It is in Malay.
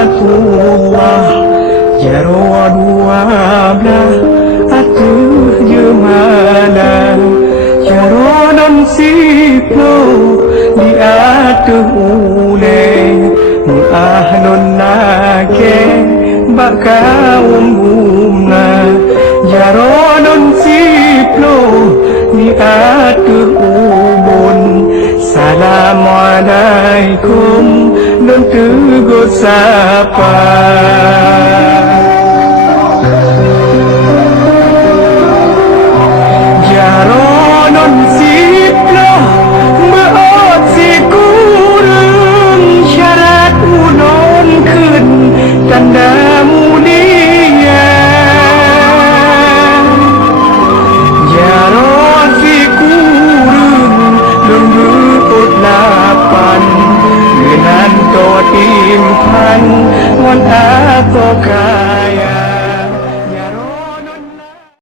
rahmatullah. Ya roa dua belah atuh jemala. Ya roa siplo di atuh ule. Ahlun nake baka umumna. Ya roa siplo di atuh ubun. Assalamualaikum dan tegur sapa.